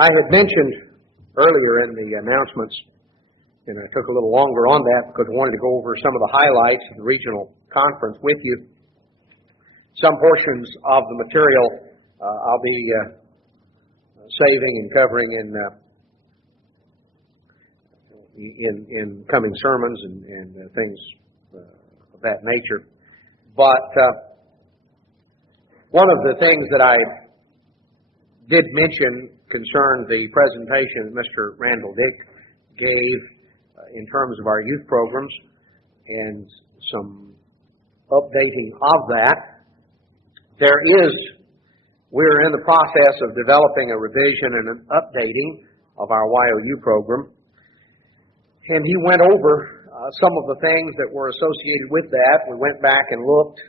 I had mentioned earlier in the announcements, and I took a little longer on that because I wanted to go over some of the highlights of the regional conference with you. Some portions of the material I'll be saving and covering in coming sermons and things of that nature. But one of the things that I did mention concerned the presentation that Mr. Randall Dick gave in terms of our youth programs and some updating of that. We're in the process of developing a revision and an updating of our YOU program. And he went over some of the things that were associated with that. We went back and looked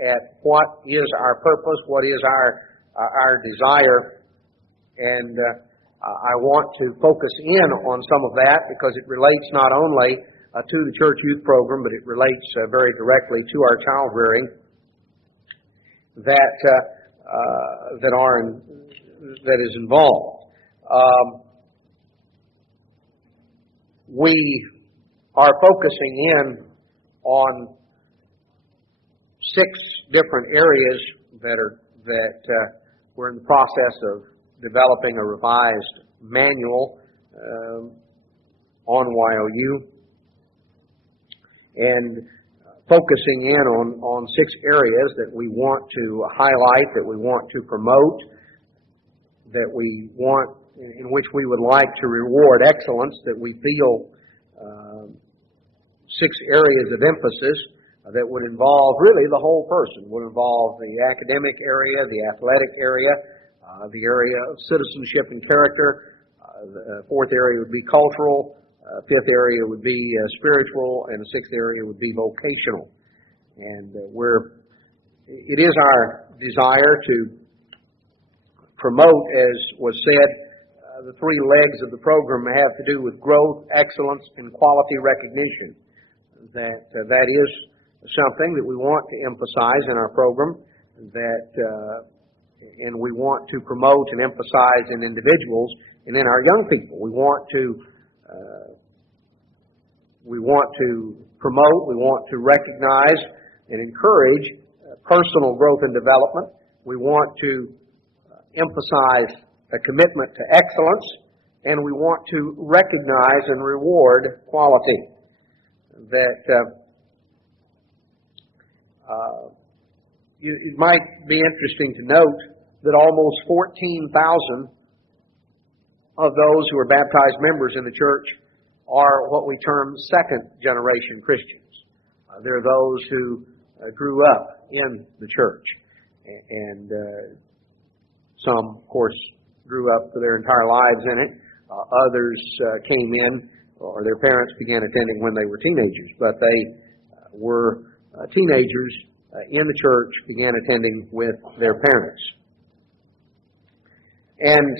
at what is our purpose, what is our desire, and I want to focus in on some of that because it relates not only to the church youth program, but it relates very directly to our child rearing that is involved. We are focusing in on 6 different areas that we're in the process of developing a revised manual on YOU, and focusing in on 6 areas that we want to highlight, that we want to promote, that we want, in which we would like to reward excellence, that we feel 6 areas of emphasis that would involve really the whole person, would involve the academic area, the athletic area, the area of citizenship and character. The 4th area would be cultural. 5th area would be spiritual, and the 6th area would be vocational. And it is our desire to promote, as was said, the 3 legs of the program have to do with growth, excellence, and quality recognition. That is something that we want to emphasize in our program, and we want to promote and emphasize in individuals and in our young people. We want to promote, we want to recognize and encourage personal growth and development. We want to emphasize a commitment to excellence, and we want to recognize and reward quality. It might be interesting to note that almost 14,000 of those who are baptized members in the church are what we term second-generation Christians. They're those who grew up in the church, and some, of course, grew up for their entire lives in it. Others came in, or their parents began attending when they were teenagers, but they were teenagers in the church, began attending with their parents. And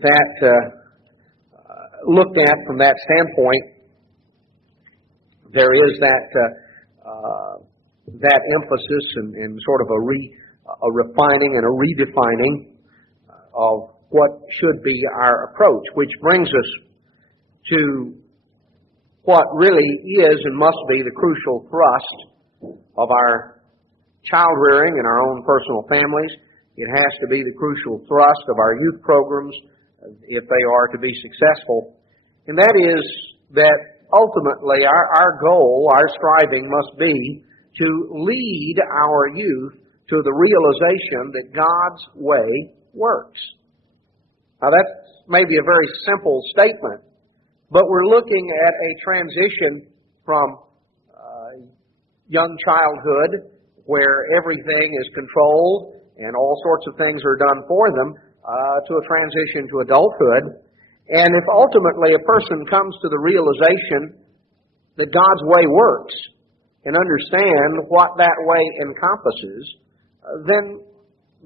that, looked at from that standpoint, there is that emphasis and sort of a refining and a redefining of what should be our approach, which brings us to what really is and must be the crucial thrust of our child rearing in our own personal families. It has to be the crucial thrust of our youth programs if they are to be successful. And that is that ultimately our goal, our striving must be to lead our youth to the realization that God's way works. Now that's maybe a very simple statement, but we're looking at a transition from young childhood where everything is controlled and all sorts of things are done for them to a transition to adulthood. And if ultimately a person comes to the realization that God's way works and understand what that way encompasses, then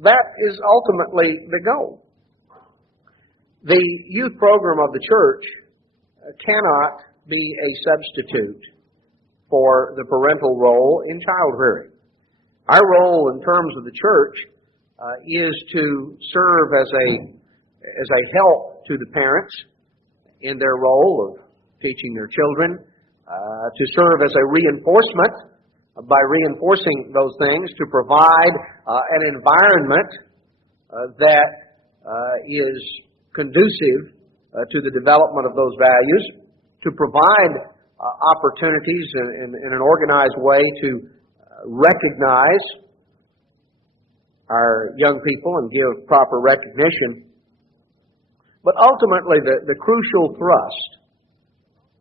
that is ultimately the goal. The youth program of the church cannot be a substitute for the parental role in child rearing. Our role in terms of the church is to serve as as a help to the parents in their role of teaching their children, to serve as a reinforcement by reinforcing those things, to provide an environment that is conducive to the development of those values, to provide opportunities in an organized way to recognize our young people and give proper recognition. But ultimately, the crucial thrust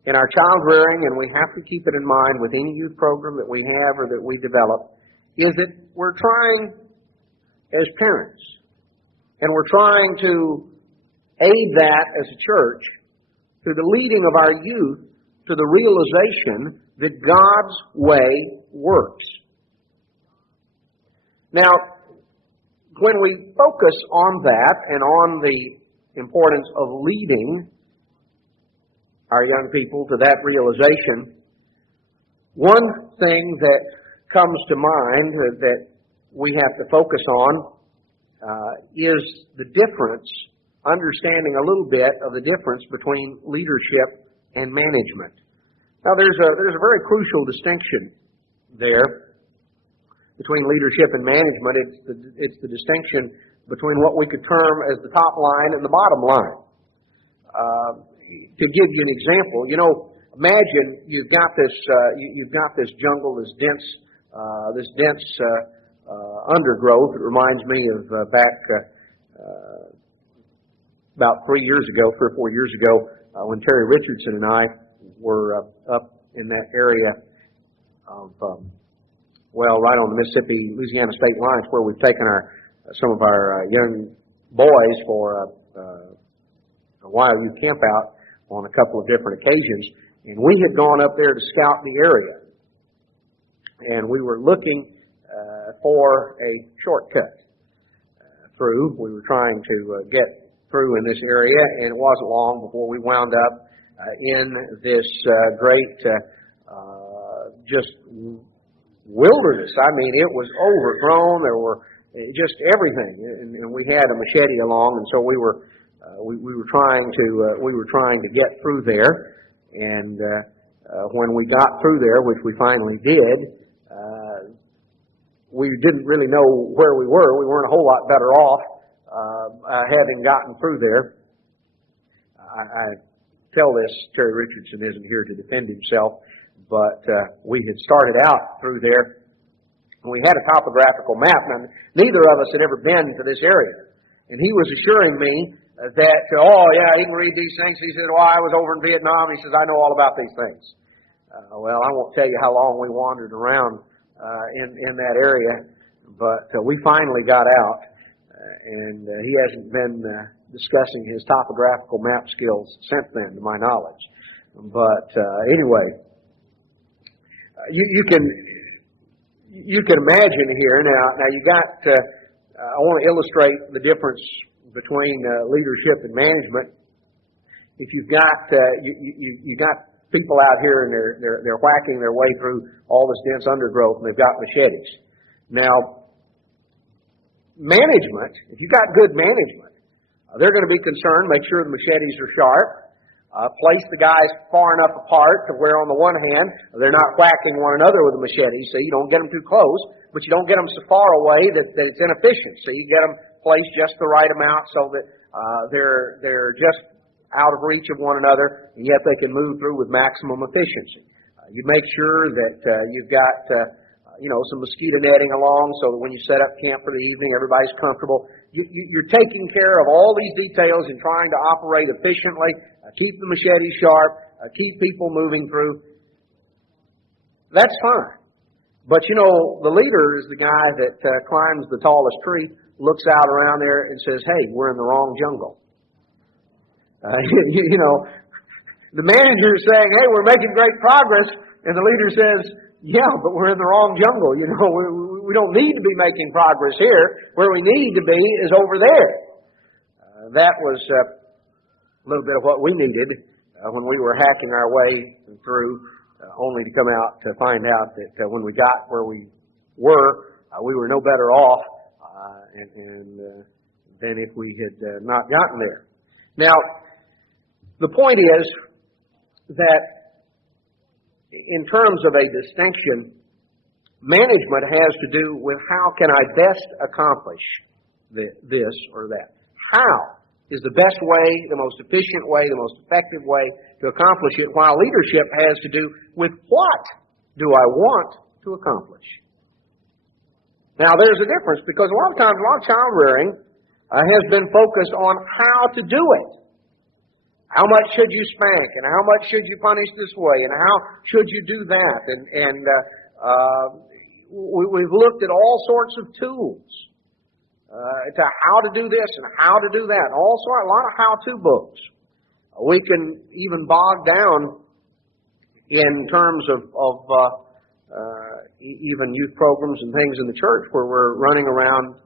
in our child rearing, and we have to keep it in mind with any youth program that we have or that we develop, is that we're trying as parents, and we're trying to aid that as a church through the leading of our youth to the realization that God's way works. Now, when we focus on that and on the importance of leading our young people to that realization, one thing that comes to mind that we have to focus on is the difference, understanding a little bit of the difference between leadership and management. Now, there's a very crucial distinction there between leadership and management. It's the distinction between what we could term as the top line and the bottom line. To give you an example, imagine you've got this jungle, this dense undergrowth. It reminds me of back about 3 or 4 years ago, when Terry Richardson and I were up in that area of, right on the Mississippi-Louisiana state lines, where we've taken some of our young boys for a wild youth camp out on a couple of different occasions. And we had gone up there to scout the area. And we were looking for a shortcut through. We were trying to get through in this area, and it wasn't long before we wound up in this great just wilderness. I mean, it was overgrown. There were just everything, and we had a machete along, and so we were trying to get through there. And when we got through there, which we finally did, we didn't really know where we were. We weren't a whole lot better off having gotten through there. I tell this, Terry Richardson isn't here to defend himself, but we had started out through there, and we had a topographical map. Now, neither of us had ever been to this area, and he was assuring me that, he can read these things. He said, I was over in Vietnam. He says, I know all about these things. Well, I won't tell you how long we wandered around in that area, but we finally got out, and he hasn't been discussing his topographical map skills since then, to my knowledge. But anyway, you can imagine here now. You got. I want to illustrate the difference between leadership and management. If you've got you got people out here and they're whacking their way through all this dense undergrowth, and they've got machetes. Now, management, if you've got good management, they're going to be concerned, make sure the machetes are sharp, place the guys far enough apart to where on the one hand they're not whacking one another with a machete, so you don't get them too close, but you don't get them so far away that it's inefficient. So you get them placed just the right amount so that they're just out of reach of one another, and yet they can move through with maximum efficiency. You make sure that you've got some mosquito netting along, so that when you set up camp for the evening, everybody's comfortable. You're taking care of all these details and trying to operate efficiently, keep the machete sharp, keep people moving through. That's fine. But the leader is the guy that climbs the tallest tree, looks out around there and says, hey, we're in the wrong jungle. The manager is saying, hey, we're making great progress, and the leader says, yeah, but we're in the wrong jungle. We don't need to be making progress here. Where we need to be is over there. That was a little bit of what we needed when we were hacking our way through, only to come out to find out that when we got where we were no better off, and than if we had not gotten there. Now, the point is that in terms of a distinction, management has to do with how can I best accomplish this or that. How is the best way, the most efficient way, the most effective way to accomplish it, while leadership has to do with what do I want to accomplish. Now, there's a difference because a lot of times, a lot of child rearing has been focused on how to do it. How much should you spank, and how much should you punish this way, and how should you do that? We've looked at all sorts of tools to how to do this and how to do that. Also, a lot of how-to books. We can even bog down in terms of even youth programs and things in the church where we're running around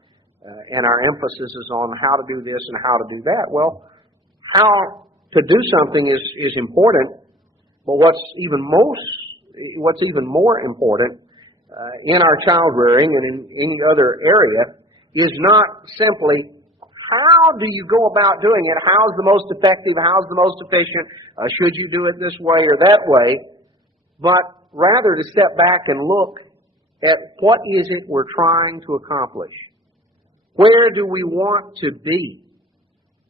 and our emphasis is on how to do this and how to do that. Well, how to do something is important, but what's even more important in our child rearing and in any other area is not simply how do you go about doing it, how's the most effective, how's the most efficient, should you do it this way or that way, but rather to step back and look at what is it we're trying to accomplish. Where do we want to be?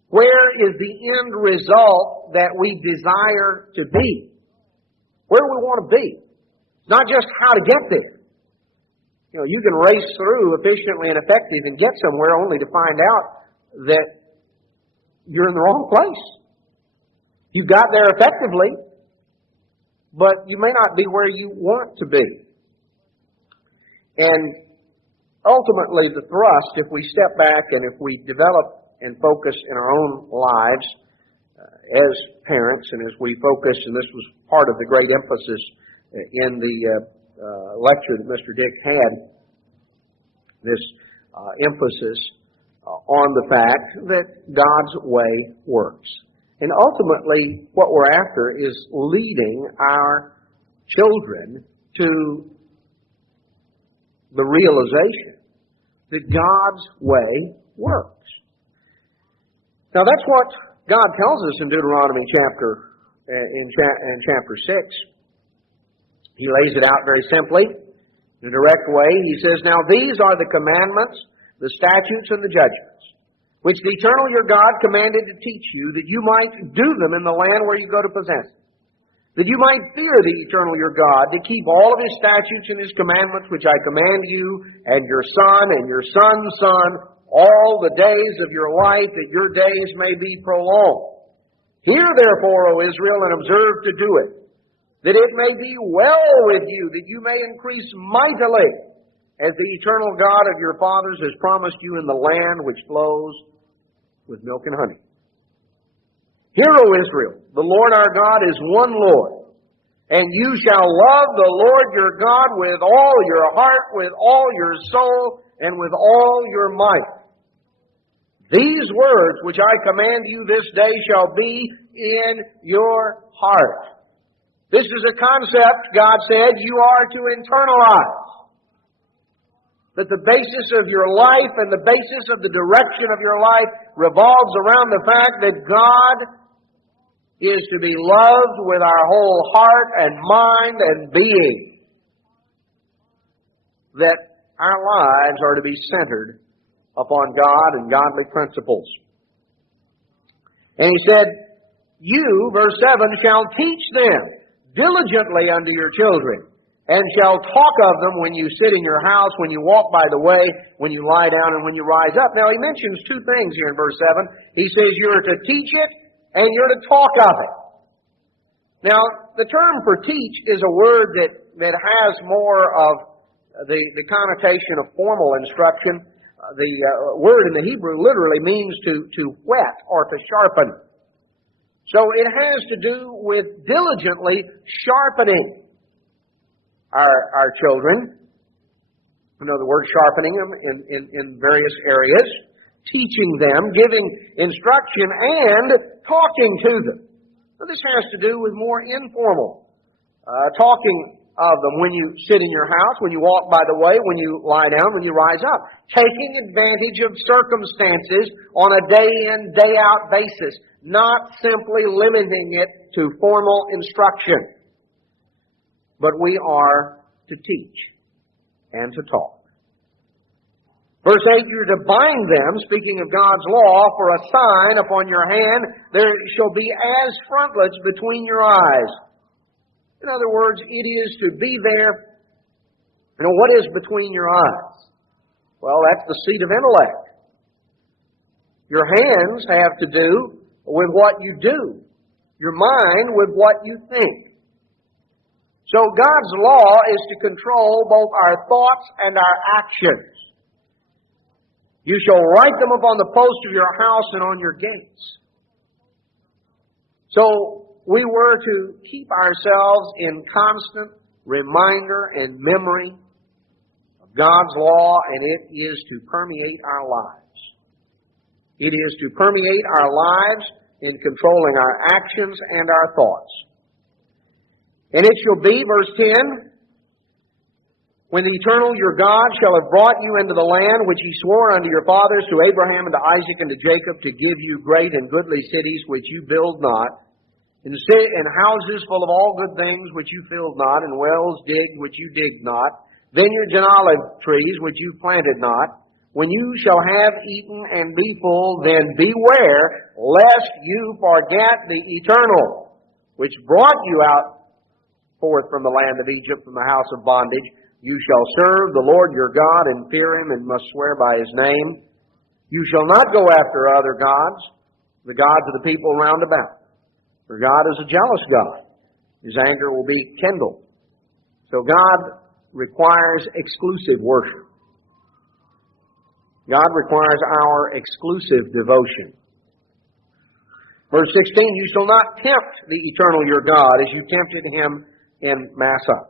Where is the end result that we desire to be? Where do we want to be? It's not just how to get there. You know, you can race through efficiently and effectively and get somewhere only to find out that you're in the wrong place. You got there effectively, but you may not be where you want to be. And ultimately, the thrust, if we step back and if we develop and focus in our own lives as parents and as we focus, and this was part of the great emphasis in the lecture that Mr. Dick had, this emphasis on the fact that God's way works. And ultimately, what we're after is leading our children to the realization that God's way works. Now, that's what God tells us in Deuteronomy chapter 6. He lays it out very simply, in a direct way. He says, "Now these are the commandments, the statutes, and the judgments, which the eternal your God commanded to teach you, that you might do them in the land where you go to possess it. That you might fear the eternal your God, to keep all of his statutes and his commandments, which I command you, and your son, and your son's son, all the days of your life, that your days may be prolonged. Hear therefore, O Israel, and observe to do it, that it may be well with you, that you may increase mightily, as the eternal God of your fathers has promised you in the land which flows with milk and honey. Hear, O Israel, the Lord our God is one Lord, and you shall love the Lord your God with all your heart, with all your soul, and with all your might. These words which I command you this day shall be in your heart." This is a concept, God said, you are to internalize. That the basis of your life and the basis of the direction of your life revolves around the fact that God is to be loved with our whole heart and mind and being. That our lives are to be centered upon God and godly principles. And he said, "You," verse 7, "shall teach them diligently unto your children, and shall talk of them when you sit in your house, when you walk by the way, when you lie down, and when you rise up." Now, he mentions two things here in verse 7. He says you're to teach it, and you're to talk of it. Now, the term for teach is a word that has more of the connotation of formal instruction. The word in the Hebrew literally means to whet or to sharpen. So it has to do with diligently sharpening our children. You know the word sharpening them in various areas. Teaching them, giving instruction, and talking to them. So this has to do with more informal talking of them. When you sit in your house, when you walk by the way, when you lie down, when you rise up. Taking advantage of circumstances on a day-in, day-out basis. Not simply limiting it to formal instruction. But we are to teach and to talk. Verse 8, you're to bind them, speaking of God's law, for a sign upon your hand. There shall be as frontlets between your eyes. In other words, it is to be there. You know, what is between your eyes? Well, that's the seat of intellect. Your hands have to do with what you do. Your mind with what you think. So God's law is to control both our thoughts and our actions. You shall write them upon the posts of your house and on your gates. So we were to keep ourselves in constant reminder and memory of God's law, and it is to permeate our lives. It is to permeate our lives in controlling our actions and our thoughts. And it shall be, verse 10, when the Eternal your God shall have brought you into the land which he swore unto your fathers, to Abraham and to Isaac and to Jacob, to give you great and goodly cities which you build not, and houses full of all good things which you filled not, and wells digged which you digged not, vineyards and olive trees which you planted not, when you shall have eaten and be full, then beware lest you forget the Eternal, which brought you out forth from the land of Egypt, from the house of bondage. You shall serve the Lord your God and fear him, and must swear by his name. You shall not go after other gods, the gods of the people round about. For God is a jealous God. His anger will be kindled. So God requires exclusive worship. God requires our exclusive devotion. Verse 16, you shall not tempt the Eternal your God as you tempted him in Massah.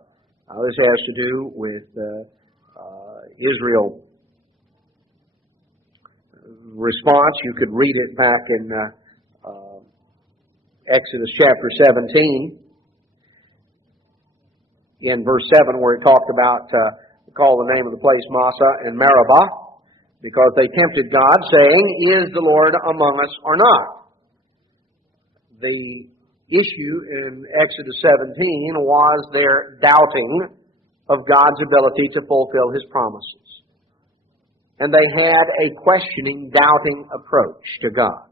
This has to do with Israel's response. You could read it back in Exodus chapter 17, in verse 7, where it talked about, call the name of the place Massah and Meribah, because they tempted God, saying, is the Lord among us or not? The issue in Exodus 17 was their doubting of God's ability to fulfill his promises. And they had a questioning, doubting approach to God.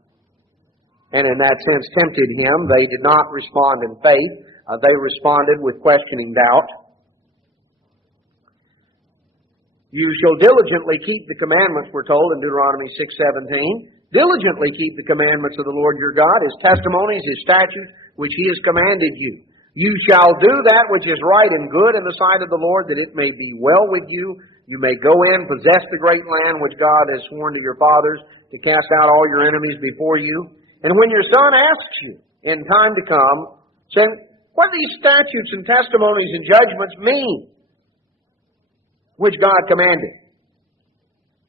And in that sense tempted him. They did not respond in faith. They responded with questioning doubt. You shall diligently keep the commandments, we're told in Deuteronomy 6:17. Diligently keep the commandments of the Lord your God, his testimonies, his statutes, which he has commanded you. You shall do that which is right and good in the sight of the Lord, that it may be well with you. You may go in, possess the great land which God has sworn to your fathers, to cast out all your enemies before you. And when your son asks you in time to come, saying, what do these statutes and testimonies and judgments mean, which God commanded?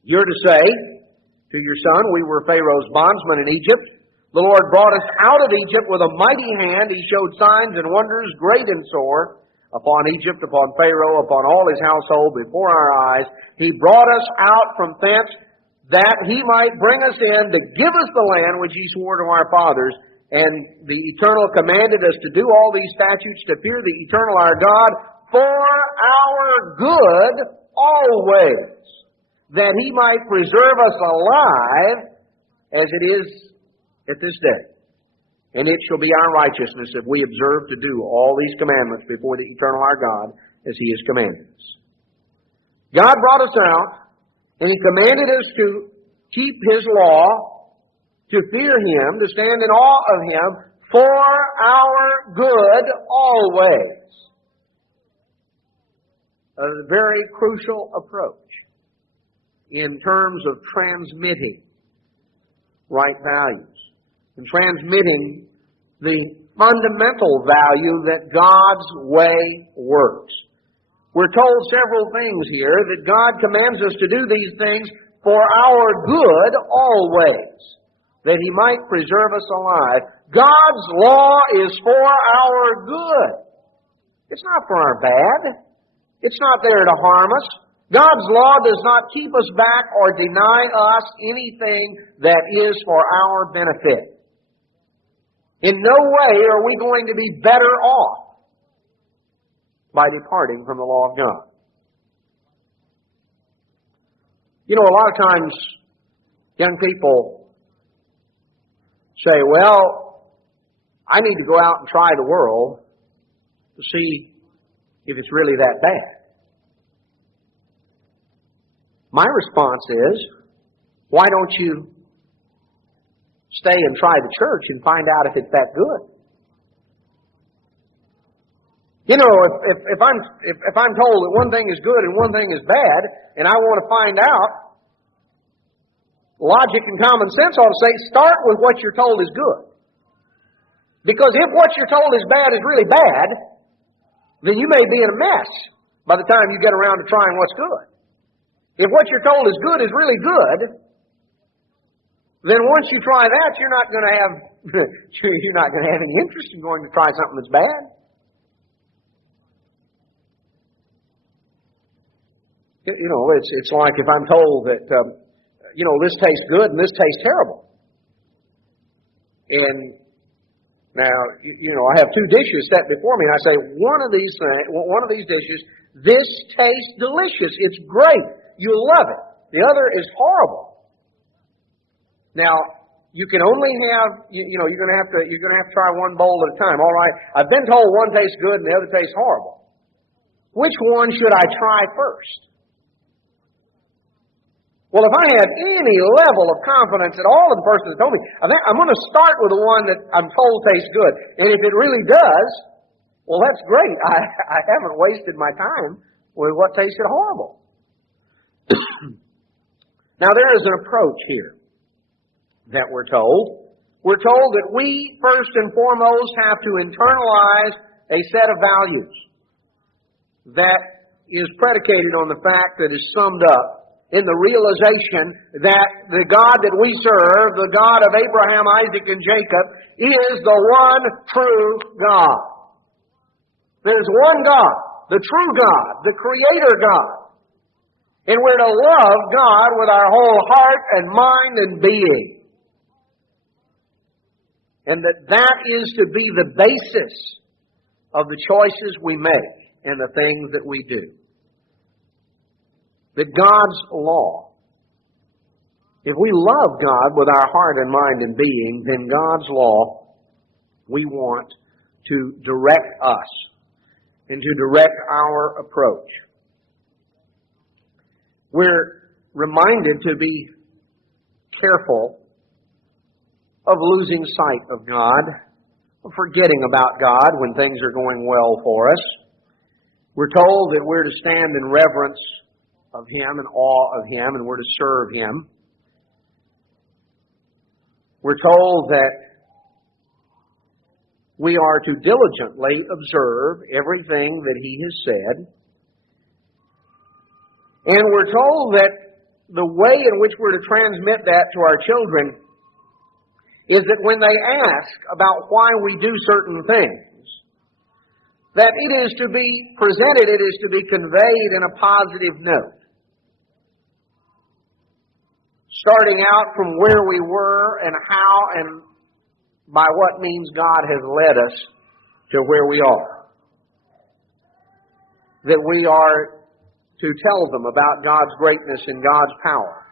You're to say to your son, we were Pharaoh's bondsmen in Egypt. The Lord brought us out of Egypt with a mighty hand. He showed signs and wonders great and sore upon Egypt, upon Pharaoh, upon all his household before our eyes. He brought us out from thence that he might bring us in to give us the land which he swore to our fathers. And the Eternal commanded us to do all these statutes, to fear the Eternal our God for our good always, that he might preserve us alive as it is at this day. And it shall be our righteousness if we observe to do all these commandments before the Eternal our God as he has commanded us. God brought us out, and he commanded us to keep his law, to fear him, to stand in awe of him for our good always. A very crucial approach in terms of transmitting right values and transmitting the fundamental value that God's way works. We're told several things here that God commands us to do these things for our good always, that he might preserve us alive. God's law is for our good. It's not for our bad. It's not there to harm us. God's law does not keep us back or deny us anything that is for our benefit. In no way are we going to be better off by departing from the law of God. You know, a lot of times young people say, well, I need to go out and try the world to see if it's really that bad. My response is, why don't you stay and try the church and find out if it's that good? You know, if I'm told that one thing is good and one thing is bad, and I want to find out, logic and common sense ought to say, start with what you're told is good. Because if what you're told is bad is really bad, then you may be in a mess by the time you get around to trying what's good. If what you're told is good is really good, then once you try that, you're not going to have any interest in going to try something that's bad. You know, it's like if I'm told that this tastes good and this tastes terrible. And now, I have two dishes set before me, and I say, one of these dishes, this tastes delicious. It's great. You'll love it. The other is horrible. Now, you can only have, you're going to have to try one bowl at a time. All right, I've been told one tastes good and the other tastes horrible. Which one should I try first? Well, if I had any level of confidence at all in the person that told me, I think I'm going to start with the one that I'm told tastes good. And if it really does, well, that's great. I haven't wasted my time with what tasted horrible. Now, there is an approach here that we're told. We're told that we, first and foremost, have to internalize a set of values that is predicated on the fact that is summed up in the realization that the God that we serve, the God of Abraham, Isaac, and Jacob, is the one true God. There's one God, the true God, the Creator God. And we're to love God with our whole heart and mind and being. And that is to be the basis of the choices we make and the things that we do. That God's law, if we love God with our heart and mind and being, then God's law, we want to direct us and to direct our approach. We're reminded to be careful of losing sight of God, of forgetting about God when things are going well for us. We're told that we're to stand in reverence of Him and awe of Him, and we're to serve Him. We're told that we are to diligently observe everything that He has said. And we're told that the way in which we're to transmit that to our children is that when they ask about why we do certain things, that it is to be presented, it is to be conveyed in a positive note. Starting out from where we were and how and by what means God has led us to where we are. That we are to tell them about God's greatness and God's power.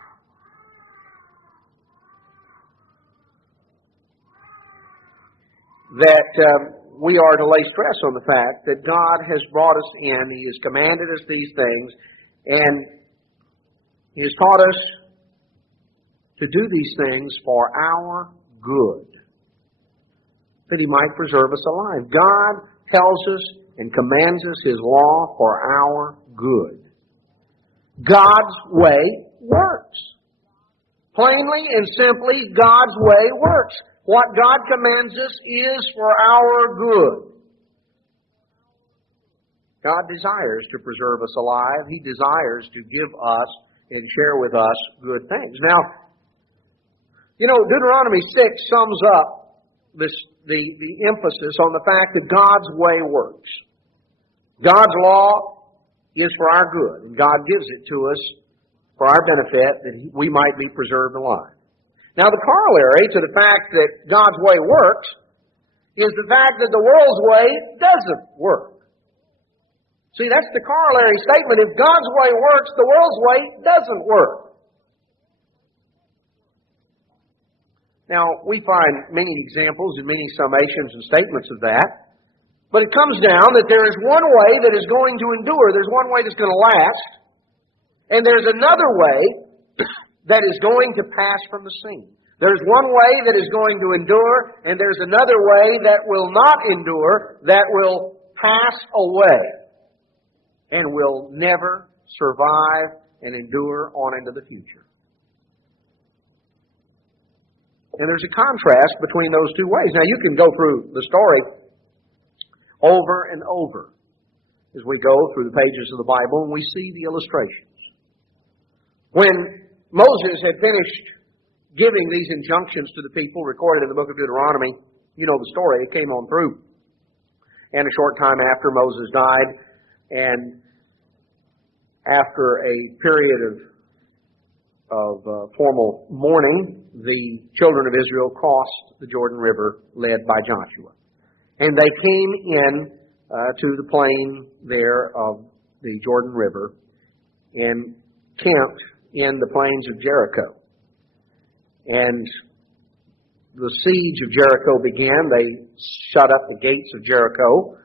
That we are to lay stress on the fact that God has brought us in, He has commanded us these things, and He has taught us to do these things for our good, that He might preserve us alive. God tells us and commands us His law for our good. God's way works. Plainly and simply, God's way works. What God commands us is for our good. God desires to preserve us alive. He desires to give us and share with us good things. Now, Deuteronomy 6 sums up the emphasis on the fact that God's way works. God's law is for our good, and God gives it to us for our benefit that we might be preserved alive. Now, the corollary to the fact that God's way works is the fact that the world's way doesn't work. See, that's the corollary statement. If God's way works, the world's way doesn't work. Now, we find many examples and many summations and statements of that. But it comes down that there is one way that is going to endure. There's one way that's going to last. And there's another way that is going to pass from the scene. There's one way that is going to endure, and there's another way that will not endure, that will pass away and will never survive and endure on into the future. And there's a contrast between those two ways. Now, you can go through the story over and over as we go through the pages of the Bible, and we see the illustrations. When Moses had finished giving these injunctions to the people recorded in the book of Deuteronomy, you know the story, it came on through. And a short time after Moses died, and after a period of formal mourning, the children of Israel crossed the Jordan River led by Joshua. And they came in to the plain there of the Jordan River and camped in the plains of Jericho. And the siege of Jericho began. They shut up the gates of Jericho.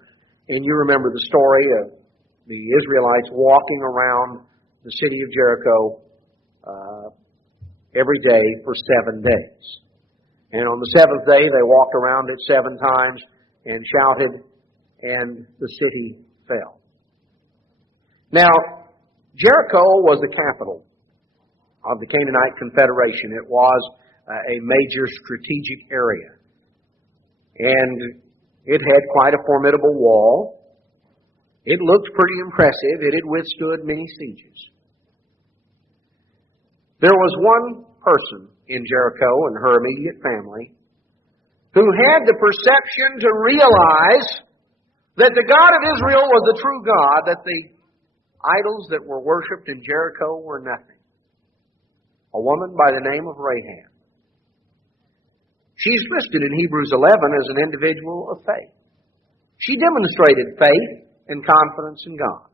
And you remember the story of the Israelites walking around the city of Jericho every day for 7 days. And on the seventh day, they walked around it 7 times and shouted, and the city fell. Now, Jericho was the capital of the Canaanite Confederation. It was a major strategic area. And it had quite a formidable wall. It looked pretty impressive. It had withstood many sieges. There was one person in Jericho and her immediate family who had the perception to realize that the God of Israel was the true God, that the idols that were worshipped in Jericho were nothing. A woman by the name of Rahab. She's listed in Hebrews 11 as an individual of faith. She demonstrated faith and confidence in God.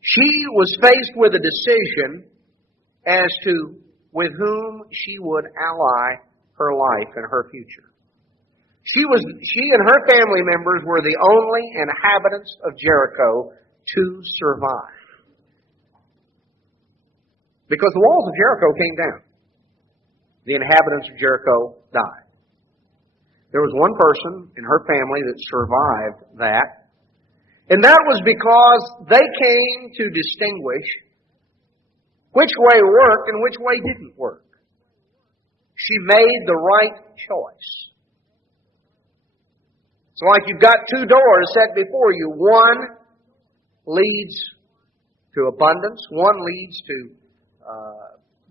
She was faced with a decision as to with whom she would ally her life and her future. She and her family members were the only inhabitants of Jericho to survive. Because the walls of Jericho came down. The inhabitants of Jericho died. There was one person in her family that survived that. And that was because they came to distinguish which way worked and which way didn't work. She made the right choice. It's like you've got 2 doors set before you. One leads to abundance. One leads to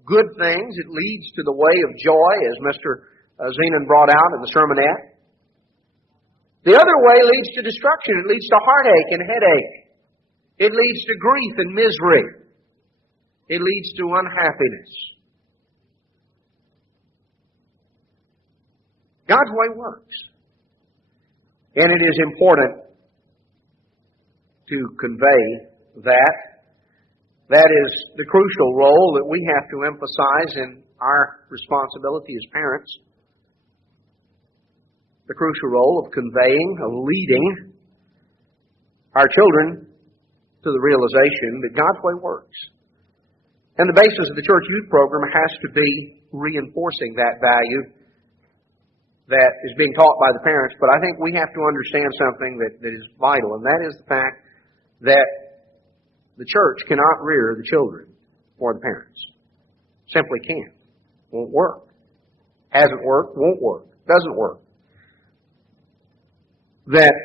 good things. It leads to the way of joy, as Mr. Zenon brought out in the sermonette. The other way leads to destruction. It leads to heartache and headache. It leads to grief and misery. It leads to unhappiness. God's way works. And it is important to convey that. That is the crucial role that we have to emphasize in our responsibility as parents. The crucial role of conveying, of leading our children to the realization that God's way works. And the basis of the church youth program has to be reinforcing that value that is being taught by the parents. But I think we have to understand something that is vital, and that is the fact that the church cannot rear the children for the parents. Simply can't. Won't work. Hasn't worked, won't work. Doesn't work. That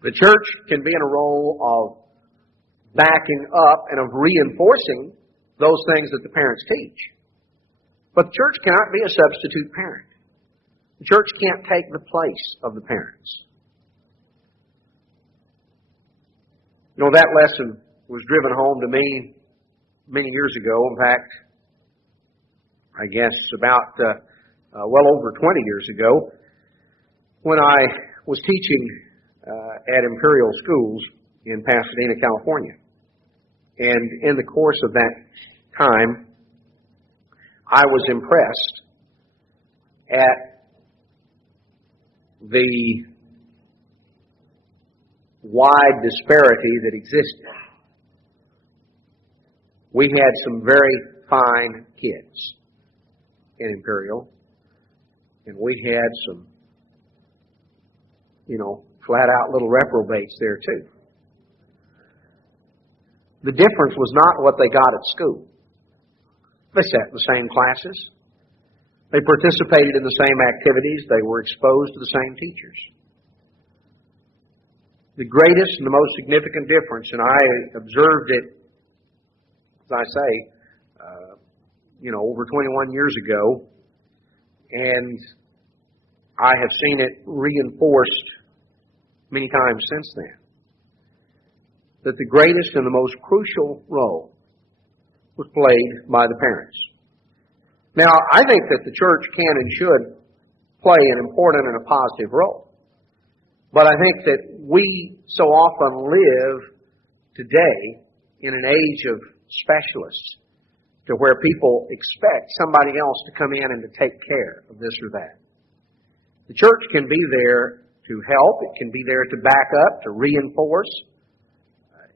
the church can be in a role of backing up and of reinforcing those things that the parents teach. But the church cannot be a substitute parent. The church can't take the place of the parents. You know, that lesson was driven home to me many years ago. In fact, I guess about well over 20 years ago, when I was teaching at Imperial Schools in Pasadena, California. And in the course of that time, I was impressed at the wide disparity that existed. We had some very fine kids in Imperial, and we had some, flat-out little reprobates there too. The difference was not what they got at school. They sat in the same classes. They participated in the same activities. They were exposed to the same teachers. The greatest and the most significant difference, and I observed it, as I say, over 21 years ago, and I have seen it reinforced many times since then, that the greatest and the most crucial role was played by the parents. Now, I think that the church can and should play an important and a positive role. But I think that we so often live today in an age of specialists, to where people expect somebody else to come in and to take care of this or that. The church can be there to help. It can be there to back up, to reinforce.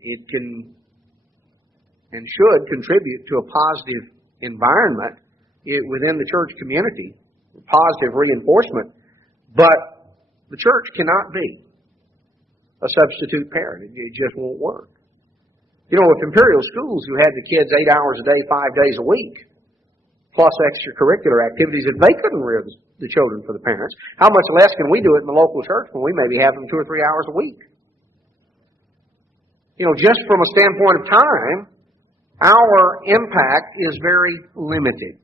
It can and should contribute to a positive environment within the church community, positive reinforcement. But the church cannot be a substitute parent. It just won't work. If Imperial Schools, who had the kids 8 hours a day, 5 days a week, plus extracurricular activities, if they couldn't rear the children for the parents, how much less can we do it in the local church when we maybe have them 2 or 3 hours a week? Just from a standpoint of time, our impact is very limited.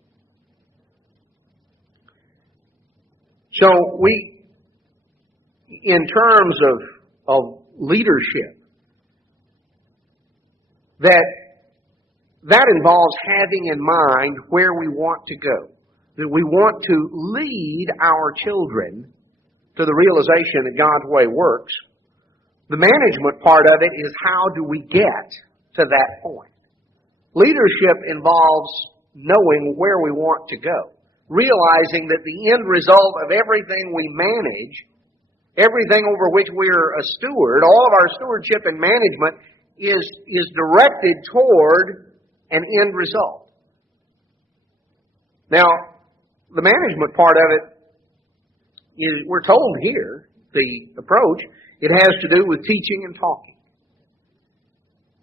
So in terms of leadership, that involves having in mind where we want to go. That we want to lead our children to the realization that God's way works. The management part of it is how do we get to that point. Leadership involves knowing where we want to go. Realizing that the end result of everything we manage, everything over which we're a steward, all of our stewardship and management is directed toward an end result. Now, the management part of it is, we're told here, the approach, it has to do with teaching and talking.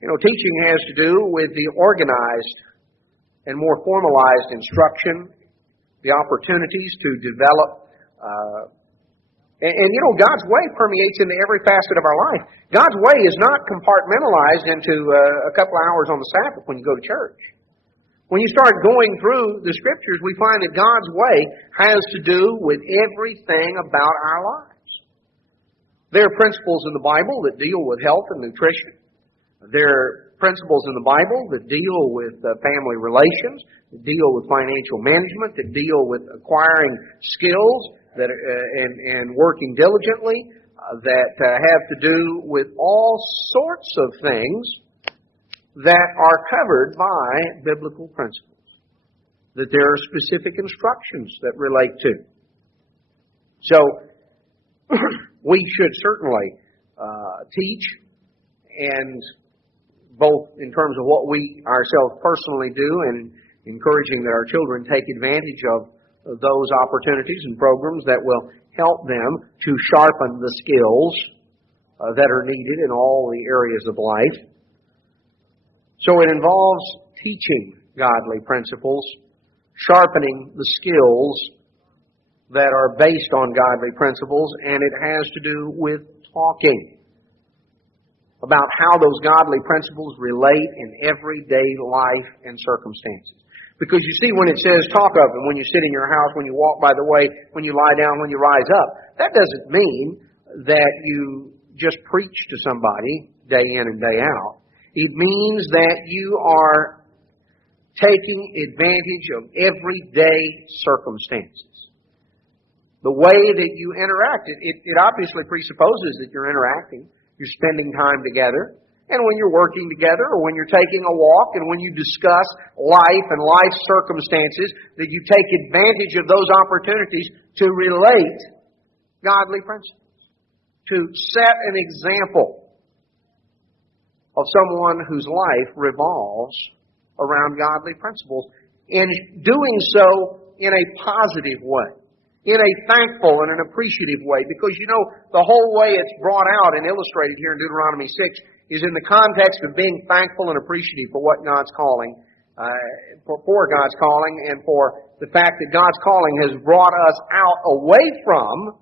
Teaching has to do with the organized and more formalized instruction, the opportunities to develop. God's way permeates into every facet of our life. God's way is not compartmentalized into a couple of hours on the Sabbath when you go to church. When you start going through the Scriptures, we find that God's way has to do with everything about our lives. There are principles in the Bible that deal with health and nutrition. There are principles in the Bible that deal with family relations, that deal with financial management, that deal with acquiring skills, and working diligently, that have to do with all sorts of things that are covered by biblical principles, that there are specific instructions that relate to. So, we should certainly teach, and both in terms of what we ourselves personally do and encouraging that our children take advantage of those opportunities and programs that will help them to sharpen the skills that are needed in all the areas of life. So it involves teaching godly principles, sharpening the skills that are based on godly principles, and it has to do with talking about how those godly principles relate in everyday life and circumstances. Because you see, when it says talk of them, when you sit in your house, when you walk by the way, when you lie down, when you rise up, that doesn't mean that you just preach to somebody day in and day out. It means that you are taking advantage of everyday circumstances. The way that you interact, it obviously presupposes that you're interacting. You're spending time together. And when you're working together, or when you're taking a walk, and when you discuss life and life circumstances, that you take advantage of those opportunities to relate godly principles, to set an example of someone whose life revolves around godly principles, and doing so in a positive way, in a thankful and an appreciative way. Because, you know, the whole way it's brought out and illustrated here in Deuteronomy 6 is in the context of being thankful and appreciative for what God's calling, for God's calling, and for the fact that God's calling has brought us out away from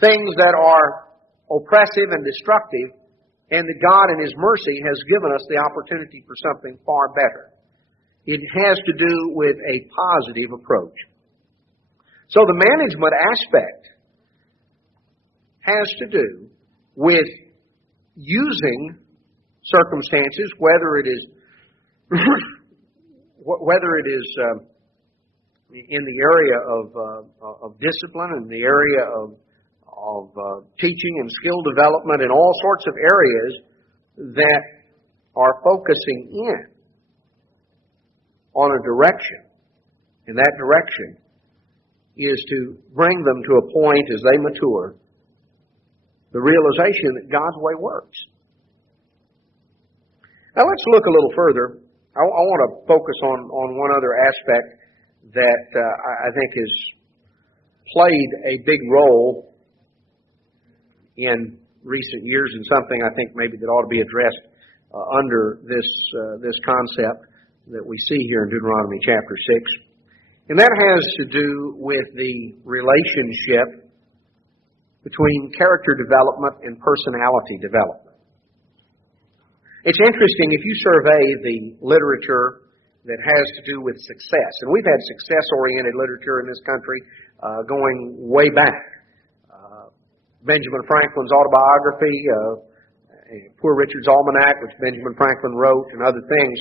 things that are oppressive and destructive, and that God in His mercy has given us the opportunity for something far better. It has to do with a positive approach. So the management aspect has to do with using circumstances, whether it is in the area of discipline, in the area of teaching and skill development, in all sorts of areas that are focusing in on a direction. And that direction is to bring them to a point as they mature, the realization that God's way works. Now let's look a little further. I want to focus on one other aspect that I think has played a big role in recent years, and something I think maybe that ought to be addressed under this concept that we see here in Deuteronomy chapter 6. And that has to do with the relationship between character development and personality development. It's interesting, if you survey the literature that has to do with success, and we've had success-oriented literature in this country going way back. Benjamin Franklin's autobiography, Poor Richard's Almanac, which Benjamin Franklin wrote, and other things.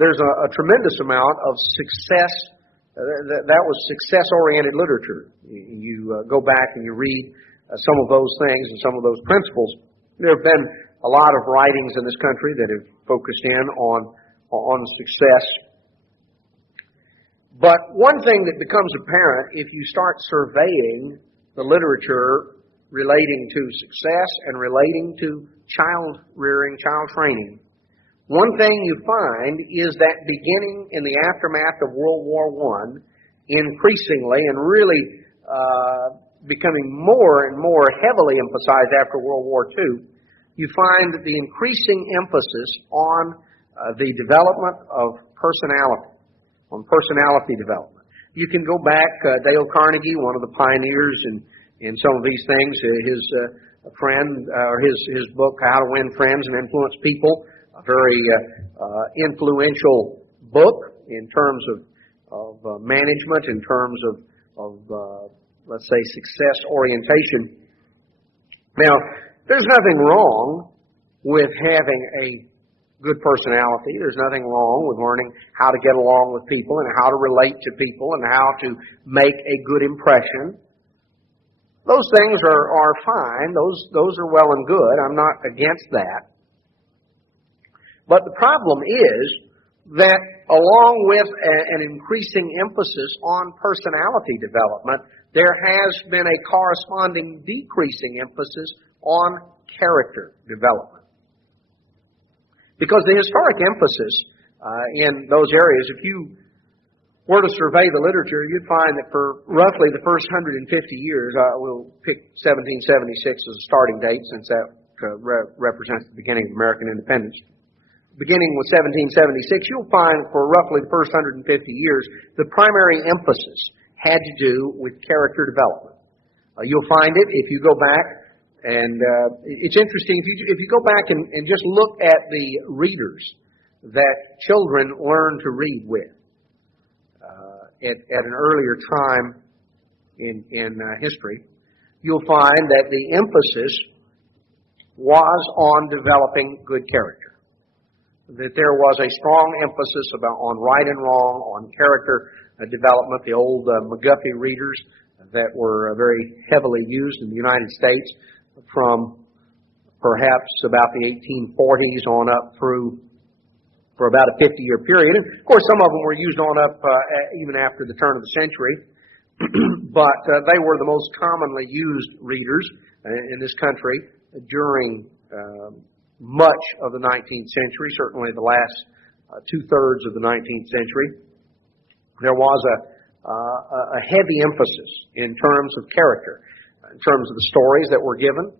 There's a tremendous amount of success. That was success-oriented literature. You go back and you read some of those things and some of those principles. There have been a lot of writings in this country that have focused in on success. But one thing that becomes apparent if you start surveying the literature relating to success and relating to child rearing, child training, one thing you find is that beginning in the aftermath of World War I, increasingly and really becoming more and more heavily emphasized after World War II, you find the increasing emphasis on the development of personality, on personality development. You can go back, Dale Carnegie, one of the pioneers in some of these things, his book, How to Win Friends and Influence People, a very influential book in terms of management, in terms of let's say, success orientation. Now, there's nothing wrong with having a good personality. There's nothing wrong with learning how to get along with people and how to relate to people and how to make a good impression. Those things are fine. Those are well and good. I'm not against that. But the problem is that along with an increasing emphasis on personality development, there has been a corresponding decreasing emphasis on character development. Because the historic emphasis in those areas, if you were to survey the literature, you'd find that for roughly the first 150 years, we'll pick 1776 as a starting date since that represents the beginning of American independence. Beginning with 1776, you'll find for roughly the first 150 years, the primary emphasis had to do with character development. You'll find it if you go back, and it's interesting, if you go back and just look at the readers that children learn to read with at an earlier time in history, you'll find that the emphasis was on developing good character. That there was a strong emphasis on right and wrong, on character development. The old McGuffey readers that were very heavily used in the United States from perhaps about the 1840s on up through for about a 50-year period. And of course, some of them were used on up even after the turn of the century. But they were the most commonly used readers in this country during much of the 19th century, certainly the last two-thirds of the 19th century. There was a heavy emphasis in terms of character, in terms of the stories that were given.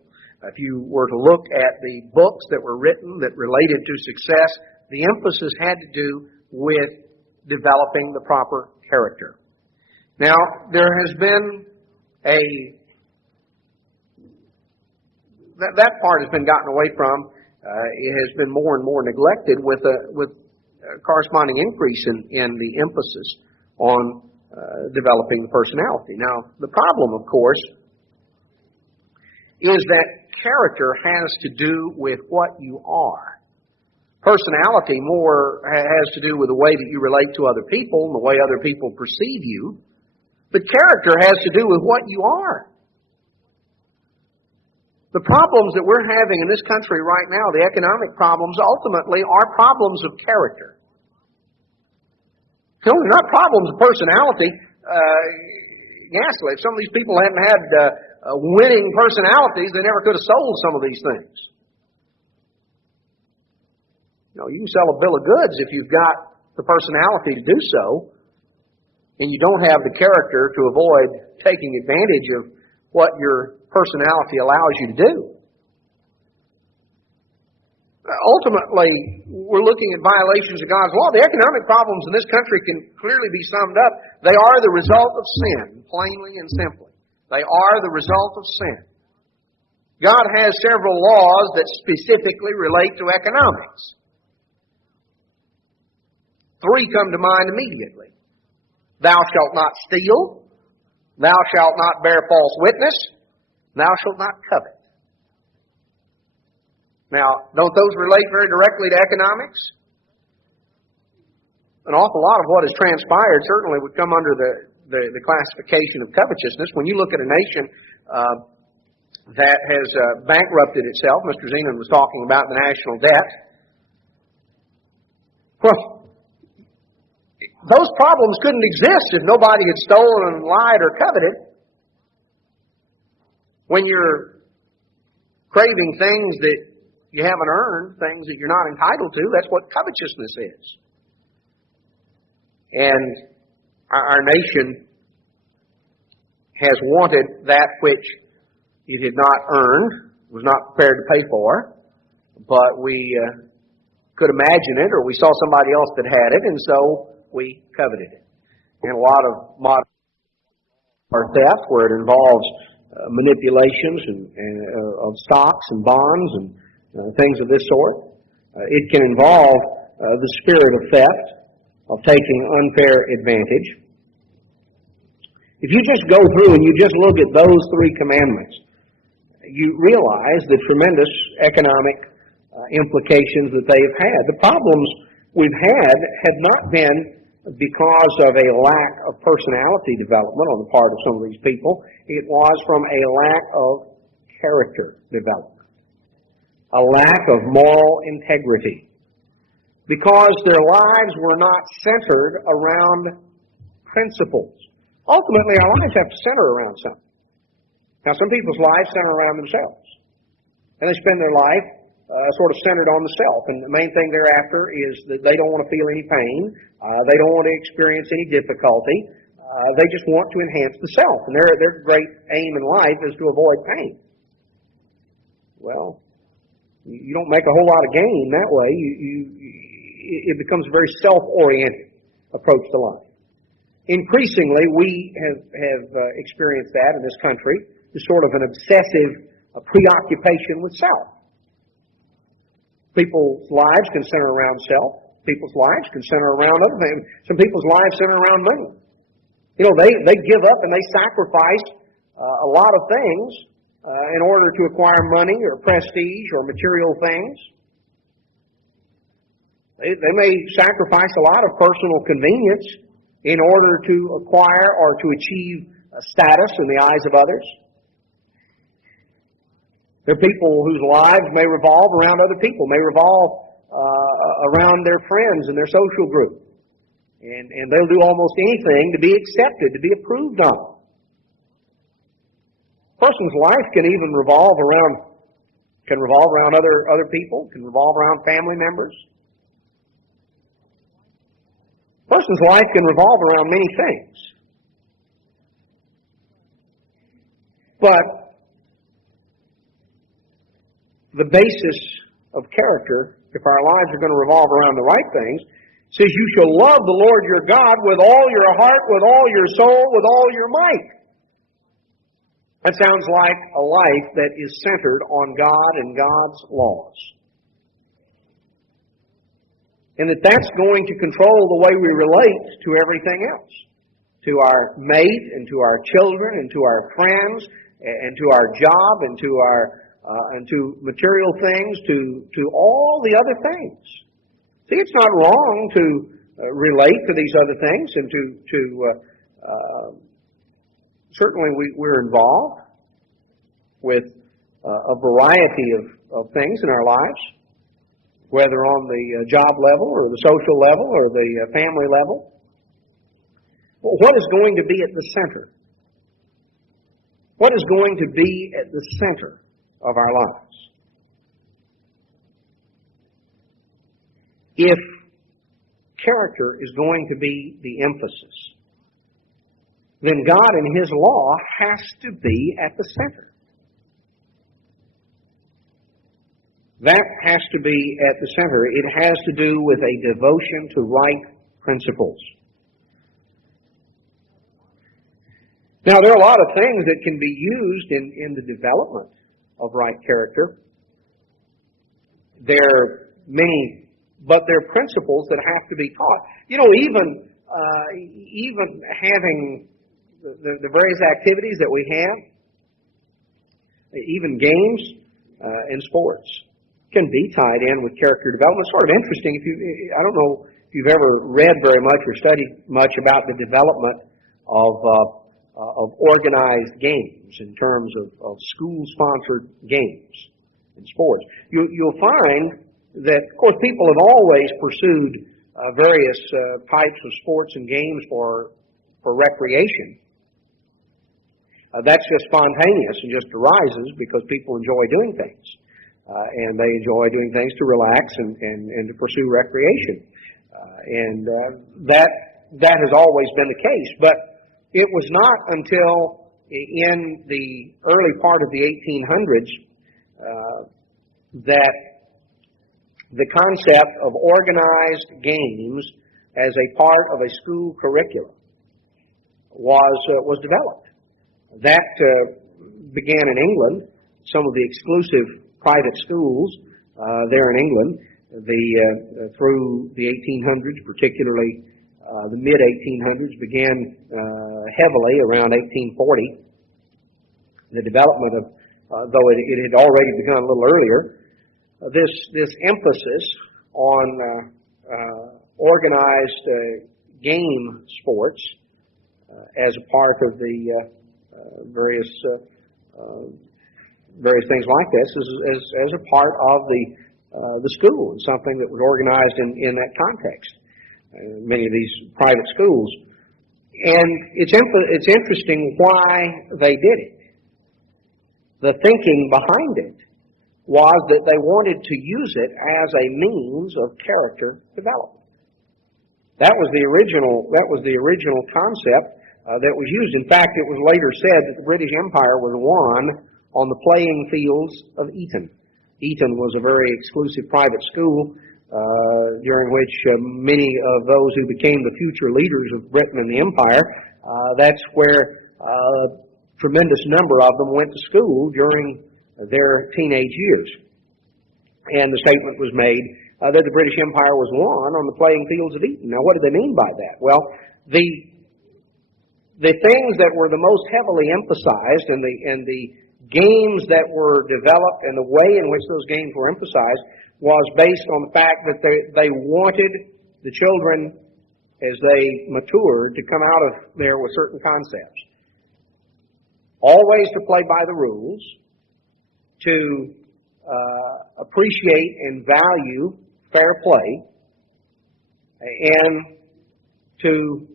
If you were to look at the books that were written that related to success, the emphasis had to do with developing the proper character. Now, there has been that part has been gotten away from. It has been more and more neglected with a corresponding increase in the emphasis on developing the personality. Now, the problem, of course, is that character has to do with what you are. Personality more has to do with the way that you relate to other people and the way other people perceive you. But character has to do with what you are. The problems that we're having in this country right now, the economic problems, ultimately are problems of character. No, they're not problems of personality. Yes, if some of these people hadn't had winning personalities, they never could have sold some of these things. You know, you can sell a bill of goods if you've got the personality to do so, and you don't have the character to avoid taking advantage of what your personality allows you to do. Ultimately, we're looking at violations of God's law. The economic problems in this country can clearly be summed up. They are the result of sin, plainly and simply. They are the result of sin. God has several laws that specifically relate to economics. 3 come to mind immediately. Thou shalt not steal. Thou shalt not bear false witness. Thou shalt not covet. Now, don't those relate very directly to economics? An awful lot of what has transpired certainly would come under the classification of covetousness. When you look at a nation that has bankrupted itself, Mr. Zenon was talking about the national debt. Well, those problems couldn't exist if nobody had stolen, lied, or coveted. When you're craving things that you haven't earned, things that you're not entitled to, that's what covetousness is. And our nation has wanted that which it had not earned, was not prepared to pay for, but we could imagine it, or we saw somebody else that had it, and so we coveted it. And a lot of modern theft, where it involves manipulations of stocks and bonds and things of this sort. It can involve the spirit of theft, of taking unfair advantage. If you just go through and you just look at those 3 commandments, you realize the tremendous economic implications that they have had. The problems we've had have not been because of a lack of personality development on the part of some of these people. It was from a lack of character development, a lack of moral integrity, because their lives were not centered around principles. Ultimately, our lives have to center around something. Now, some people's lives center around themselves, and they spend their life sort of centered on the self. And the main thing thereafter is that they don't want to feel any pain. They don't want to experience any difficulty. They just want to enhance the self. And their great aim in life is to avoid pain. Well, you don't make a whole lot of gain that way. It becomes a very self-oriented approach to life. Increasingly, we have experienced that in this country, is sort of an obsessive preoccupation with self. People's lives can center around self. People's lives can center around other things. Some people's lives center around money. You know, they give up and they sacrifice a lot of things in order to acquire money or prestige or material things. They may sacrifice a lot of personal convenience in order to acquire or to achieve a status in the eyes of others. There are people whose lives may revolve around other people, may revolve around their friends and their social group. And they'll do almost anything to be accepted, to be approved of. A person's life can even revolve around other people, can revolve around family members. A person's life can revolve around many things. But the basis of character, if our lives are going to revolve around the right things, says you shall love the Lord your God with all your heart, with all your soul, with all your might. That sounds like a life that is centered on God and God's laws. And that's going to control the way we relate to everything else. To our mate, and to our children, and to our friends, and to our job, and to material things, to all the other things. See, it's not wrong to relate to these other things, and certainly we're involved with a variety of things in our lives, whether on the job level or the social level or the family level. Well, what is going to be at the center? What is going to be at the center of our lives? If character is going to be the emphasis, then God and His law has to be at the center. That has to be at the center. It has to do with a devotion to right principles. Now, there are a lot of things that can be used in the development of right character. There are many, but there are principles that have to be taught. You know, even having the various activities that we have, even games and sports, can be tied in with character development. It's sort of interesting. I don't know if you've ever read very much or studied much about the development of organized games in terms of school-sponsored games and sports. You'll find that, of course, people have always pursued various types of sports and games for recreation. That's just spontaneous and just arises because people enjoy doing things. And they enjoy doing things to relax and to pursue recreation. That has always been the case. But it was not until in the early part of the 1800s that the concept of organized games as a part of a school curriculum was developed. That began in England. Some of the exclusive private schools there in England, through the 1800s, particularly the mid-1800s, began heavily around 1840. The development of, though it had already begun a little earlier, this emphasis on organized game sports as a part of the various things like this as a part of the school, and something that was organized in that context. Many of these private schools, and it's interesting why they did it. The thinking behind it was that they wanted to use it as a means of character development. That was the original concept that was used. In fact, it was later said that the British Empire was won on the playing fields of Eton. Eton was a very exclusive private school during which many of those who became the future leaders of Britain and the Empire, that's where a tremendous number of them went to school during their teenage years. And the statement was made that the British Empire was won on the playing fields of Eton. Now, what did they mean by that? Well, the things that were the most heavily emphasized and the games that were developed and the way in which those games were emphasized was based on the fact that they wanted the children, as they matured, to come out of there with certain concepts. Always to play by the rules, to appreciate and value fair play, and to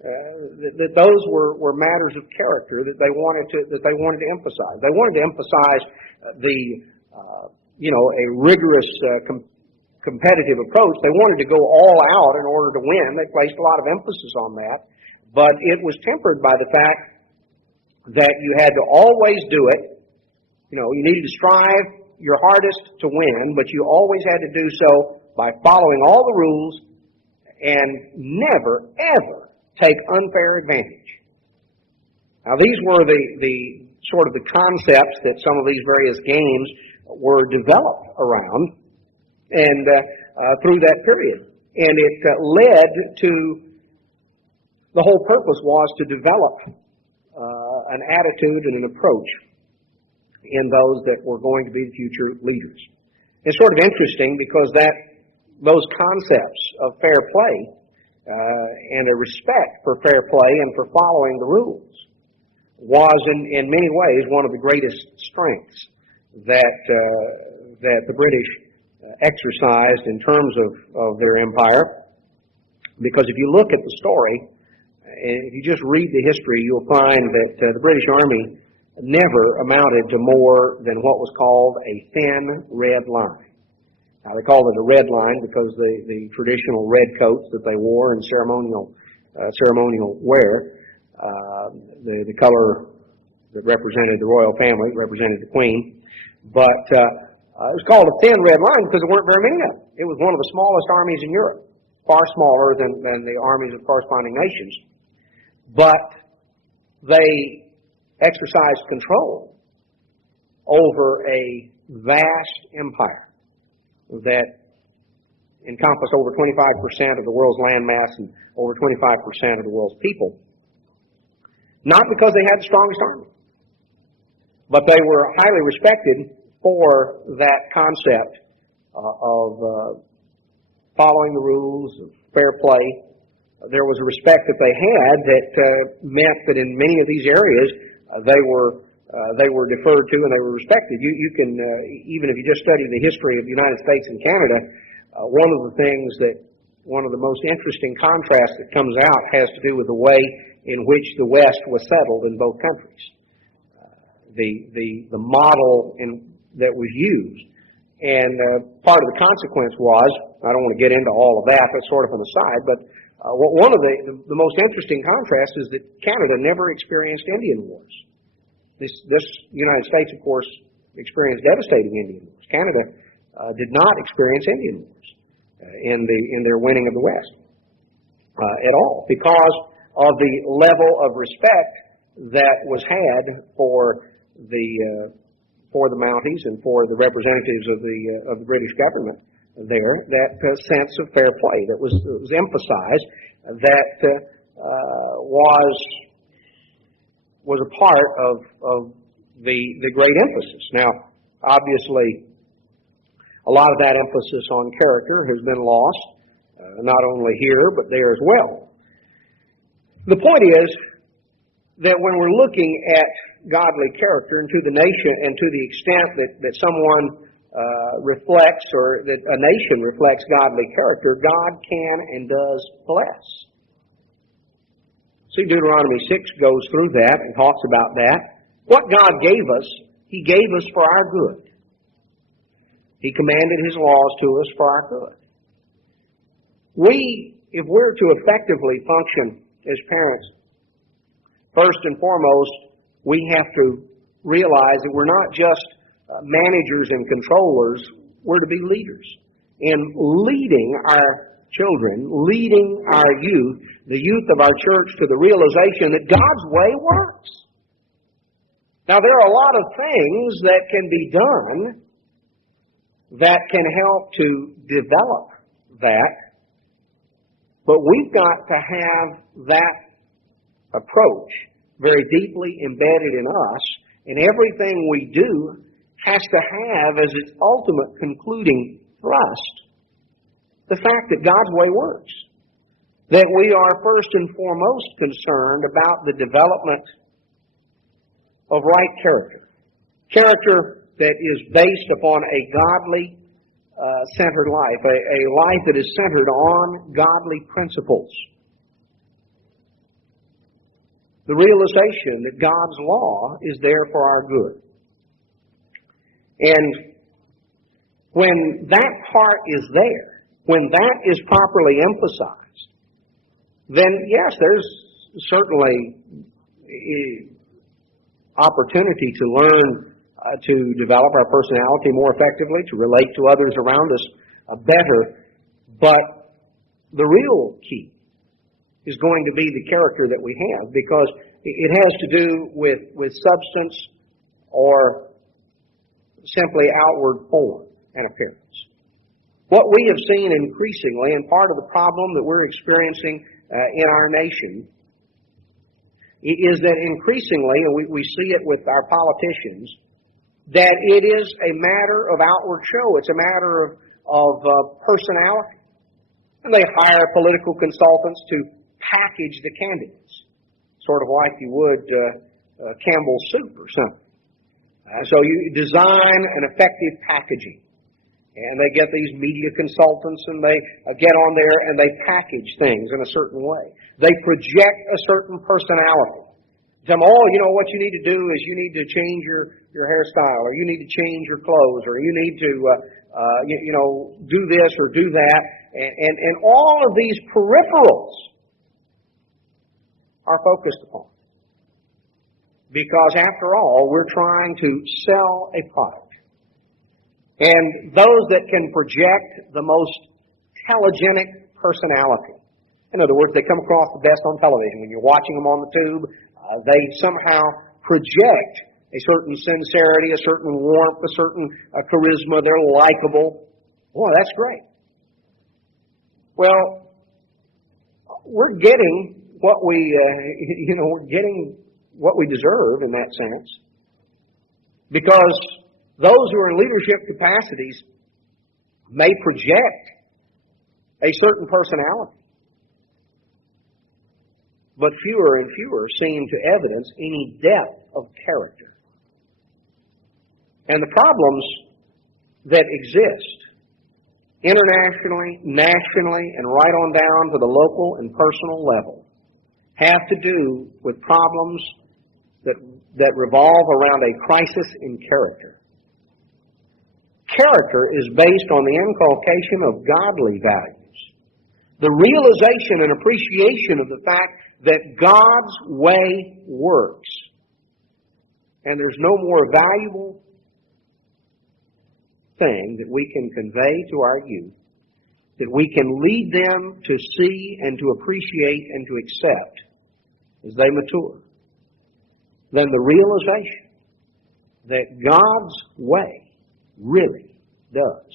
that those were matters of character that they wanted to emphasize. They wanted to emphasize a rigorous competitive approach. They wanted to go all out in order to win. They placed a lot of emphasis on that, but it was tempered by the fact that you had to always do it. You needed to strive your hardest to win, but you always had to do so by following all the rules and never, ever take unfair advantage. Now, these were the sort of the concepts that some of these various games were developed around and through that period. And it led to, the whole purpose was to develop an attitude and an approach in those that were going to be the future leaders. It's sort of interesting because those concepts of fair play and a respect for fair play and for following the rules was in many ways one of the greatest strengths that the British exercised in terms of their empire. Because if you look at the story, if you just read the history, you'll find that the British Army never amounted to more than what was called a thin red line. Now, they called it a red line because the traditional red coats that they wore in ceremonial wear, the color that represented the royal family, represented the Queen. But it was called a thin red line because there weren't very many of them. It was one of the smallest armies in Europe, far smaller than the armies of corresponding nations. But they exercised control over a vast empire that encompassed over 25% of the world's landmass and over 25% of the world's people. Not because they had the strongest army, but they were highly respected for that concept of following the rules of fair play. There was a respect that they had that meant that in many of these areas they were deferred to and they were respected. You can, even if you just study the history of the United States and Canada, one of the most interesting contrasts that comes out has to do with the way in which the West was settled in both countries. The model that was used. And part of the consequence was, I don't want to get into all of that, that's sort of on the side, but one of the most interesting contrasts is that Canada never experienced Indian wars. This United States, of course, experienced devastating Indian wars. Canada did not experience Indian wars in their winning of the West at all, because of the level of respect that was had for the Mounties and for the representatives of the British government there. That sense of fair play that was emphasized, that was a part of the great emphasis. Now, obviously, a lot of that emphasis on character has been lost, not only here, but there as well. The point is that when we're looking at godly character and to the nation, and to the extent that someone reflects, or that a nation reflects godly character, God can and does bless. See, Deuteronomy 6 goes through that and talks about that. What God gave us, He gave us for our good. He commanded His laws to us for our good. If we're to effectively function as parents, first and foremost, we have to realize that we're not just managers and controllers, we're to be leaders. In leading our children, leading our youth, the youth of our church, to the realization that God's way works. Now, there are a lot of things that can be done that can help to develop that, but we've got to have that approach very deeply embedded in us And everything we do has to have as its ultimate concluding thrust the fact that God's way works. That we are first and foremost concerned about the development of right character. Character that is based upon a godly centered life, a life that is centered on godly principles. The realization that God's law is there for our good. And when that part is there, when that is properly emphasized, then yes, there's certainly opportunity to learn to develop our personality more effectively, to relate to others around us better. But the real key is going to be the character that we have, because it has to do with substance or simply outward form and appearance. What we have seen increasingly, and part of the problem that we're experiencing in our nation, is that increasingly, and we see it with our politicians, that it is a matter of outward show. It's a matter of personality. And they hire political consultants to package the candidates, sort of like you would Campbell's soup or something. So you design an effective packaging. And they get these media consultants and they get on there and they package things in a certain way. They project a certain personality. Tell them, oh, what you need to do is you need to change your hairstyle, or you need to change your clothes, or you need to, do this or do that. And all of these peripherals are focused upon. Because after all, we're trying to sell a product. And those that can project the most telegenic personality. In other words, they come across the best on television. When you're watching them on the tube, they somehow project a certain sincerity, a certain warmth, a certain charisma. They're likable. Boy, that's great. Well, we're getting what we're getting what we deserve in that sense, because those who are in leadership capacities may project a certain personality, but fewer and fewer seem to evidence any depth of character. And the problems that exist internationally, nationally, and right on down to the local and personal level have to do with problems that revolve around a crisis in character. Character is based on the inculcation of godly values. The realization and appreciation of the fact that God's way works. And there's no more valuable thing that we can convey to our youth, that we can lead them to see and to appreciate and to accept as they mature, than the realization that God's way really does